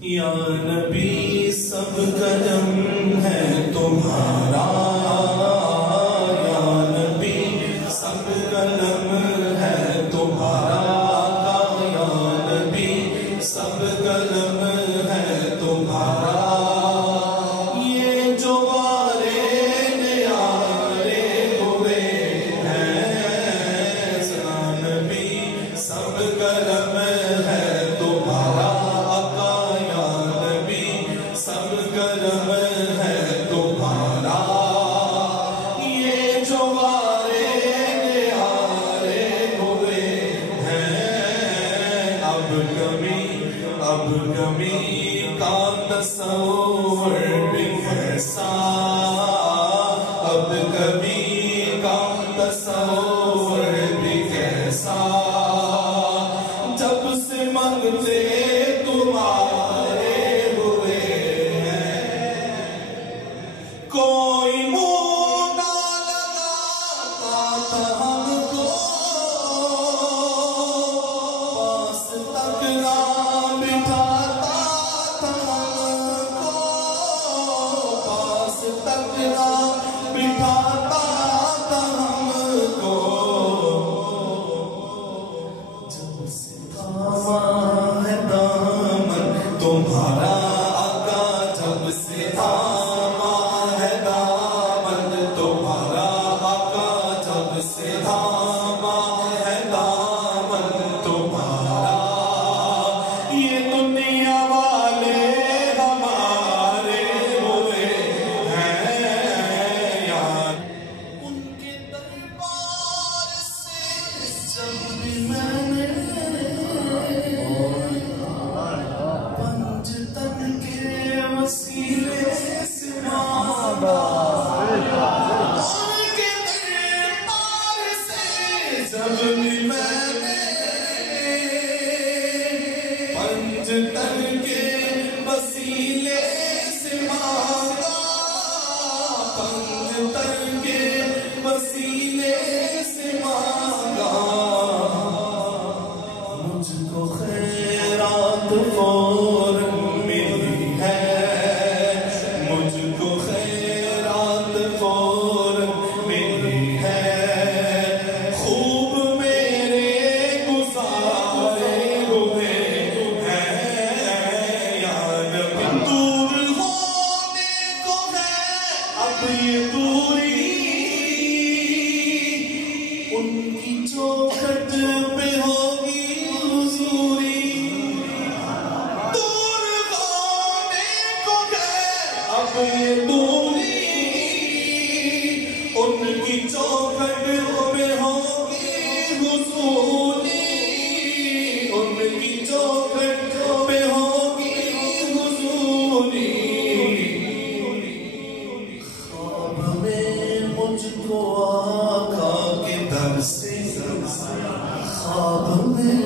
یا نبی سب قدم ہے تمہارا، یا نبی سب قدم ہے تمہارا، یا نبی سب قدم ہے تمہارا، یہ جو وارے نیارے ہوئے ہیں، سنا نبی سب قدم ہے تمہارا، سب کرم ہے تمہارا، یہ جو وارے نیارے ہوئے ہیں، اب کمی کا تصور بھی کیسا، اب کمی کا تصور بھی کیسا، جب سے منگتے تمہارے کوئی منہ نہ لگاتا تھا ہم کو، پاس تک نہ بٹھاتا تھا ہم کو، پاس تک نہ بٹھاتا تھا ہم کو، جب سے تھاما ہے دامن تمہارا آقا، جب سے تھاما دامن تمہارا آقا، جب سے تھاما ہے دامن تمہارا، یہ دنیا والے ہمارے ہوئے ہیں یار، ان کے دربار سے جب بھی میں نے پنج تن کے وسیلے سے مانگا، ان کے دربار سے جب بھی میں نے پنج تن کے وسیلے سے مانگا، پنج تن کے وسیلے سے مانگا، مجھ کو خیرات فوراً ملی ہے، مجھ کو خیرات فوراً ملی ہے، خوب میرے گزارے ہوئے ہیں، یاد دور ہونے کو ہے اب یہ دوری، ان کی چوکھٹ پہ ہوگی حضوری، دور ہونے کو ہے اب یہ دوری، ان کی چوکھٹ پہ ہوگی حضوری، ان کی چوکھٹ پہ ہوگی حضوری، خواب میں مجھ کو آقا کے در سے، خواب میں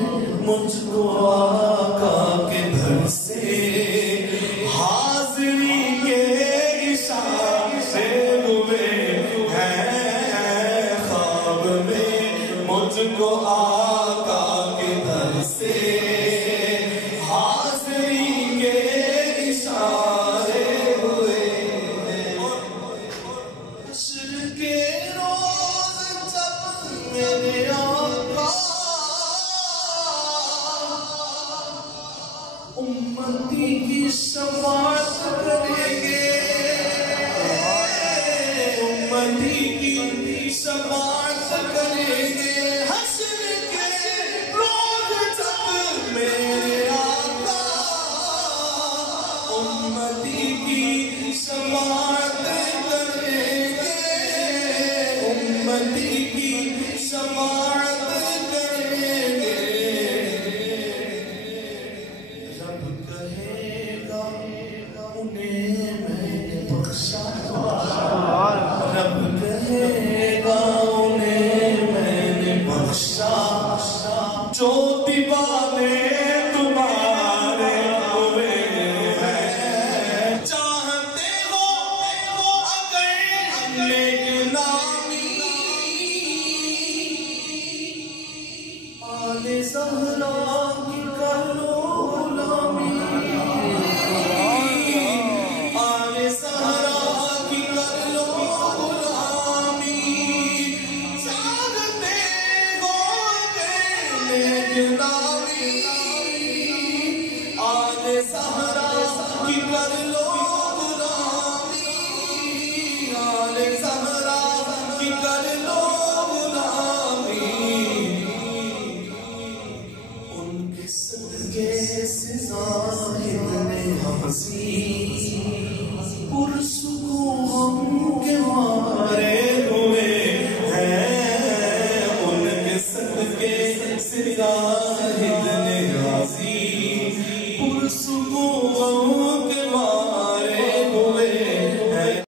مجھ کو آقا کے در سے حاضری کے اشارے ہوئے ہیں، خواب میں مجھ کو آقا کے در سے حاضری کے اشارے ہوئے ہیں، حشر کے روز جب میرے آقا امتی کی شفاعت کریں گے، امتی کی شفاعت کریں گے، حشر کے روز جب میرے آقا امتی کی شفاعت کریں گے، امتی کی شفاعت کریں گے، رب کہے گا انہیں میں نے بخشا، رب کہے گا انہیں صحرا کی کر